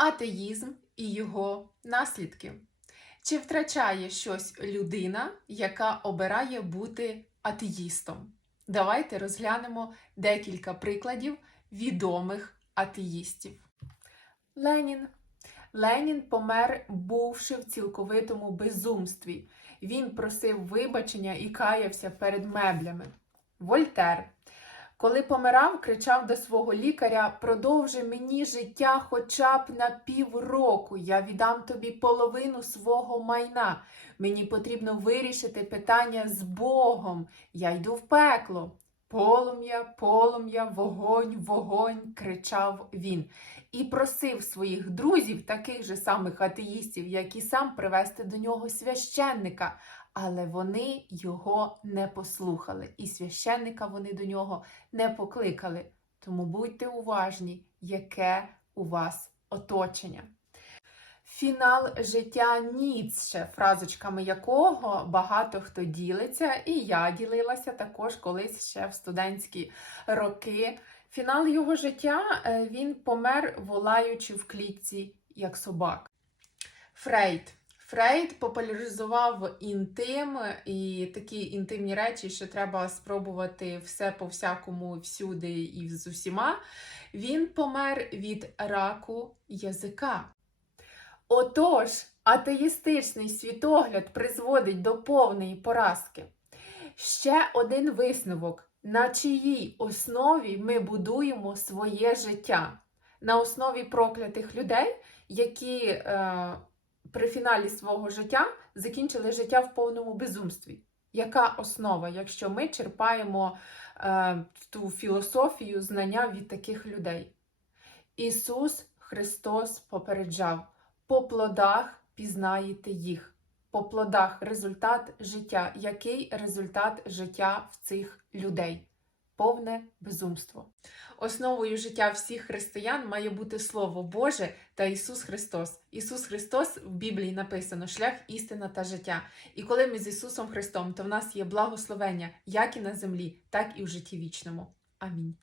Атеїзм і його наслідки. Чи втрачає щось людина, яка обирає бути атеїстом? Давайте розглянемо декілька прикладів відомих атеїстів. Ленін. Ленін помер, бувши в цілковитому безумстві. Він просив вибачення і каявся перед меблями. Вольтер. Коли помирав, кричав до свого лікаря: продовжи мені життя хоча б на півроку. Я віддам тобі половину свого майна. Мені потрібно вирішити питання з Богом. Я йду в пекло. Полум'я, полум'я, вогонь, вогонь, кричав він. І просив своїх друзів, таких же самих атеїстів, як і сам, привести до нього священника. Але вони його не послухали, і священника вони до нього не покликали. Тому будьте уважні, яке у вас оточення. Фінал життя Ніцше, фразочками якого багато хто ділиться, і я ділилася також колись ще в студентські роки. Фінал його життя е, він помер, волаючи в клітці як собак. Фрейд. Фрейд популяризував інтим і такі інтимні речі, що треба спробувати все по всякому, всюди і з усіма. Він помер від раку язика. Отож, атеїстичний світогляд призводить до повної поразки. Ще один висновок, на чиїй основі ми будуємо своє життя. На основі проклятих людей, які е, при фіналі свого життя закінчили життя в повному безумстві. Яка основа, якщо ми черпаємо е, ту філософію знання від таких людей? Ісус Христос попереджав: по плодах пізнаєте їх. По плодах результат життя. Який результат життя в цих людей? Повне безумство. Основою життя всіх християн має бути Слово Боже та Ісус Христос. Ісус Христос в Біблії написано шлях, істина та життя. І коли ми з Ісусом Христом, то в нас є благословення як і на землі, так і в житті вічному. Амінь.